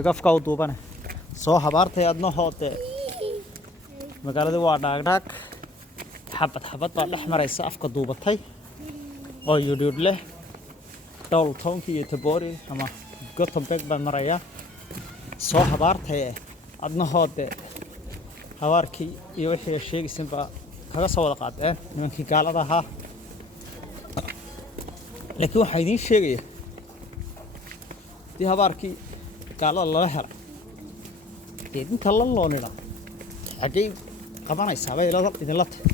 qafka u duubane soo habaartay adna hoote magaalada waa dhaagdhaag xabad baa dhex maraysa afka duubatay oo yudhud leh dowl townki iyo Tabori ama Gothenburg baan maraya soo habaartay adna hoote habaarkii iyo wixii sheegaysan baa kaga soo wada qaadeen nimankii gaalada ahaa laakiin waxa idin sheegaya dii habaarkii gaalada lala helay inta la loonina xagee qabanaysaa bay idinla tahay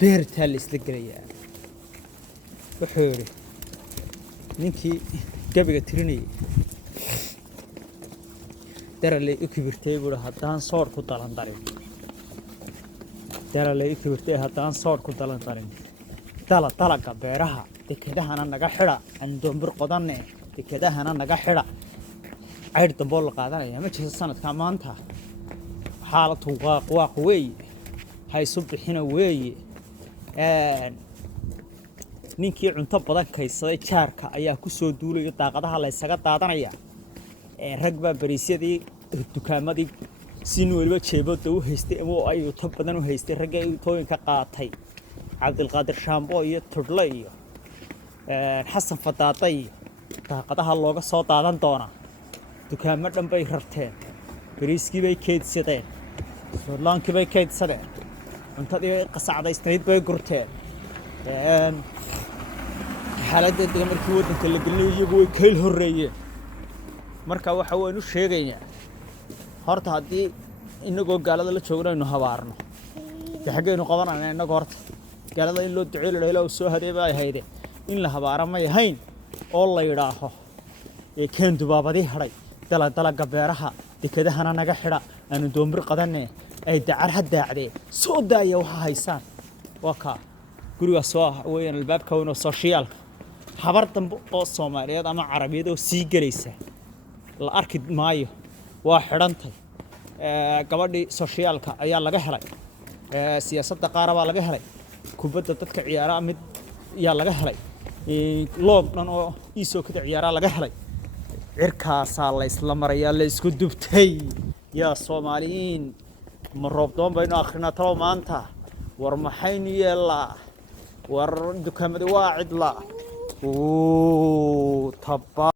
beerta la isla galayaa wuxuu yiri ninkii gabiga tirinayay darale u kibirtay buu haddaan soor ku dalan darin darale u kibirtay haddaan soor ku dalan darin talaga beeraha dekedahana naga xidha aan doombir qodanne dekedahana naga xidha عيد دنبول قادنا ما جلس سنة كمان تا حالة واق وي هاي صبح هنا وي نينكي عنتب بدن كيسة شاركة أيها كسر دولة طاقتها الله يسقط طاقتنا يا ركبة بريسية دي الدكان دي سينو اللي بتشيبه تو هستي مو أي عنتب بدن وهستي رجع توين كقاطعي عبد القادر شامبو يتطلعي حسن فتاطي طاقتها الله قصة طاقتنا تونا دكان مدن باي رفتين بريسكي باي كيد سيدين سورلانكي باي كيد سيدين انتدي قصعدا استريد باي قرتين حالada dadka markii wadanka la galay iyagu way keel horeeyeen marka waxa weyn u sheegayna horta hadii inagoo gaalada la joogno habaarno xageenu qabanayna inaga horta gaalada in loo duceeyo Ilaahay soo hadeeba ay hayde in la habaaro ma yahayn oo la yiraaho ee keen dubaabadii haray dalaga beeraha dekedahana naga xidha aanu doombir qadanne ay dacar hadaacde soo daaya waxa haysan waka guriga soo weeyaan albaabka weyn oo social habar dambe oo Soomaaliyeed ama Carabiyeed oo sii galaysa la arki maayo waa xidhantay gabadhii socialka ayaa laga helay siyaasadda qaar baa laga helay kubadda dadka ciyaara mid yaa laga helay loob dhan oo isoo ka ciyaara laga helay cirkaasa la isla maraya la isku dubtay yaa Soomaaliyiin ma roob doon baynu akhrina talo maanta war maxaynu yeelaa war dukaamada waa cidla oo tabba